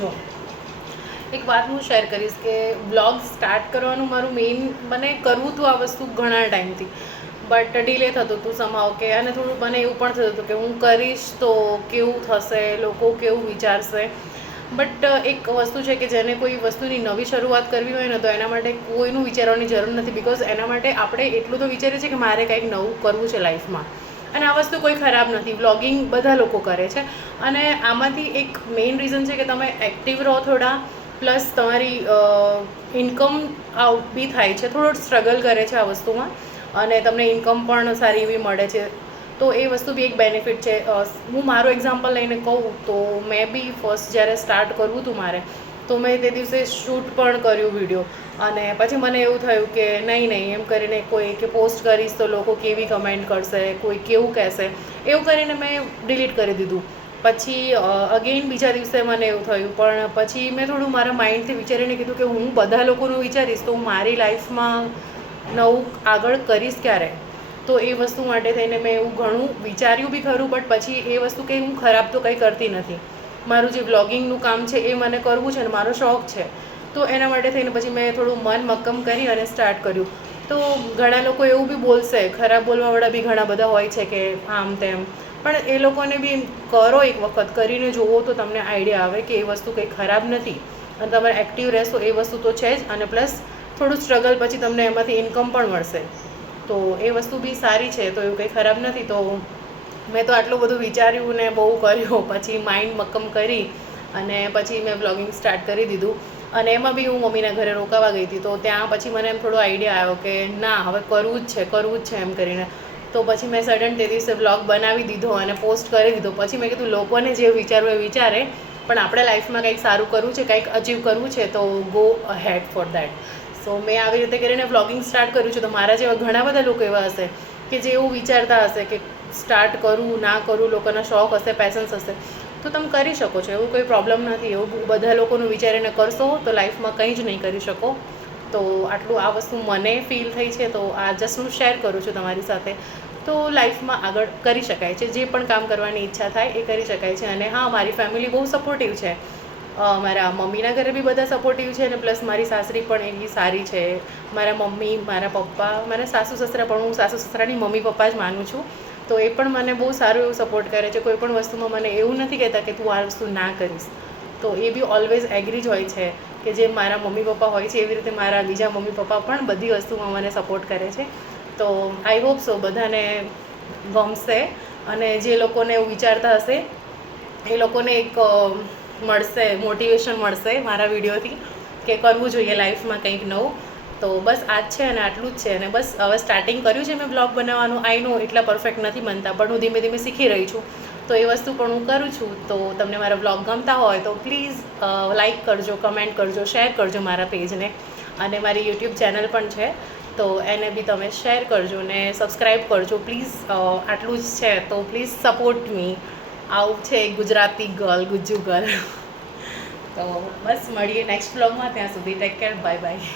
જો એક વાત હું શેર કરીશ કે બ્લોગ સ્ટાર્ટ કરવાનું મારું મેઇન, મને કરવું હતું આ વસ્તુ ઘણા ટાઈમથી, બટ ડિલે થતું હતું સમાવ કે, અને થોડું મને એવું પણ થતું હતું કે હું કરીશ તો કેવું થશે, લોકો કેવું વિચારશે. બટ એક વસ્તુ છે કે જેને કોઈ વસ્તુની નવી શરૂઆત કરવી હોય ને, તો એના માટે કોઈનું વિચારવાની જરૂર નથી. બિકોઝ એના માટે આપણે એટલું તો વિચારીએ છીએ કે મારે કંઈક નવું કરવું છે લાઈફમાં. અને આ વસ્તુ કોઈ ખરાબ નથી, વ્લોગિંગ બધા લોકો કરે છે. અને આમાંથી એક મેઇન રીઝન છે કે તમે એક્ટિવ રહો થોડા, પ્લસ તમારી ઇન્કમ આઉટ બી થાય છે. થોડો સ્ટ્રગલ કરે છે આ વસ્તુમાં, અને તમને ઇન્કમ પણ સારી એવી મળે છે. તો એ વસ્તુ બી એક બેનિફિટ છે. હું મારો એક્ઝામ્પલ લઈને કહું તો મેં બી ફર્સ્ટ જ્યારે સ્ટાર્ટ કરવું હતું મારે, તો મેં તે દિવસે શૂટ પણ કર્યું વિડીયો. અને પછી મને એવું થયું કે નહીં એમ કરીને કોઈ કે પોસ્ટ કરીશ તો લોકો કેવી કમેન્ટ કરશે, કોઈ કેવું કહેશે, એવું કરીને મેં ડિલીટ કરી દીધું. પછી અગેઇન બીજા દિવસે મને એવું થયું, પણ પછી મેં થોડું મારા માઇન્ડથી વિચારીને કીધું કે હું બધા લોકોનું વિચારીશ તો હું મારી લાઈફમાં નવું આગળ કરીશ ક્યારે. તો એ વસ્તુ માટે થઈને મેં એવું ઘણું વિચાર્યું બી ખરું, બટ પછી એ વસ્તુ કંઈ હું ખરાબ તો કંઈ કરતી નથી. મારું જે બ્લોગિંગનું કામ છે એ મને કરવું છે અને મારો શોખ છે. તો એના માટે થઈને પછી મેં થોડું મન મક્કમ કરી અને સ્ટાર્ટ કર્યું. તો ઘણા લોકો એવું બી બોલશે, ખરાબ બોલવાવાળા બી ઘણા બધા હોય છે કે આમ તેમ, પણ એ લોકોને બી કરો, એક વખત કરીને જુઓ તો તમને આઈડિયા આવે કે એ વસ્તુ કંઈ ખરાબ નથી. અને તમે એક્ટિવ રહેશો એ વસ્તુ તો છે જ, અને પ્લસ થોડું સ્ટ્રગલ પછી તમને એમાંથી ઇન્કમ પણ મળશે. તો એ વસ્તુ બી સારી છે, તો એવું કંઈ ખરાબ નથી. તો મેં તો આટલું બધું વિચાર્યું ને બહુ કર્યું, પછી માઇન્ડ મક્કમ કરી અને પછી મેં બ્લોગિંગ સ્ટાર્ટ કરી દીધું. અને એમાં બી હું મમ્મીના ઘરે રોકાવા ગઈ હતી, તો ત્યાં પછી મને એમ થોડો આઈડિયા આવ્યો કે ના, હવે કરવું જ છે એમ કરીને. તો પછી મેં સડન તે દિવસે બ્લોગ બનાવી દીધો અને પોસ્ટ કરી દીધો. પછી મેં કીધું લોકોને જે વિચારવું એ વિચારે, પણ આપણે લાઈફમાં કંઈક સારું કરવું છે, કંઈક અચીવ કરવું છે, તો ગો અહેડ ફોર દેટ. સો મેં આવી રીતે કરીને વ્લોગિંગ સ્ટાર્ટ કર્યું છે. તો મારા જેવા ઘણા બધા લોકો એવા હશે કે જે એવું વિચારતા હશે કે સ્ટાર્ટ કરું ના કરું, લોકોના શોખ હશે, પેશન્સ હશે, તો તમે કરી શકો છો. એવું કોઈ પ્રોબ્લેમ નથી. એવું બધા લોકોનું વિચારીને કરશો તો લાઈફમાં કંઈ જ નહીં કરી શકો. તો આટલું આ વસ્તુ મને ફીલ થઈ છે, તો આ જસ્ટ હું શેર કરું છું તમારી સાથે. તો લાઈફમાં આગળ કરી શકાય છે, જે પણ કામ કરવાની ઈચ્છા થાય એ કરી શકાય છે. અને હા, મારી ફેમિલી બહુ સપોર્ટિવ છે. મારા મમ્મીના ઘરે બી બધા સપોર્ટિવ છે, અને પ્લસ મારી સાસરી પણ એવી સારી છે. મારા મમ્મી, મારા પપ્પા, મારા સાસુ સસરા પણ, હું સાસુ સસરાની મમ્મી પપ્પા જ માનું છું. તો એ પણ મને બહુ સારું એવું સપોર્ટ કરે છે. કોઈ પણ વસ્તુમાં મને એવું નથી કહેતા કે તું આ વસ્તુ ના કરીશ. તો એ બી ઓલવેઝ એગ્રી જ હોય છે કે જે મારા મમ્મી પપ્પા હોય છે એવી રીતે મારા બીજા મમ્મી પપ્પા પણ બધી વસ્તુમાં મને સપોર્ટ કરે છે. તો આઈ હોપ સો બધાને ગમશે, અને જે લોકોને એવું વિચારતા હશે એ લોકોને એક મળશે, મોટિવેશન મળશે મારા વિડીયોથી કે કરવું જોઈએ લાઈફમાં કંઈક નવું. તો બસ આ જ છે, અને આટલું જ છે. અને બસ હવે સ્ટાર્ટિંગ કર્યું છે મેં બ્લોગ બનાવવાનું. આઈ નો એટલા પરફેક્ટ નથી બનતા, પણ હું ધીમે ધીમે શીખી રહી છું. તો એ વસ્તુ પણ હું કરું છું. તો તમને મારા બ્લોગ ગમતા હોય તો પ્લીઝ લાઈક કરજો, કમેન્ટ કરજો, શેર કરજો મારા પેજને. અને મારી યુટ્યુબ ચેનલ પણ છે, તો એને બી તમે શેર કરજો ને સબસ્ક્રાઈબ કરજો પ્લીઝ. આટલું જ છે, તો પ્લીઝ સપોર્ટ મી. આવું છે ગુજરાતી ગર્લ, ગુજ્જુ ગર્લ. તો બસ મળીએ નેક્સ્ટ બ્લોગમાં. ત્યાં સુધી ટેક કેર, બાય બાય.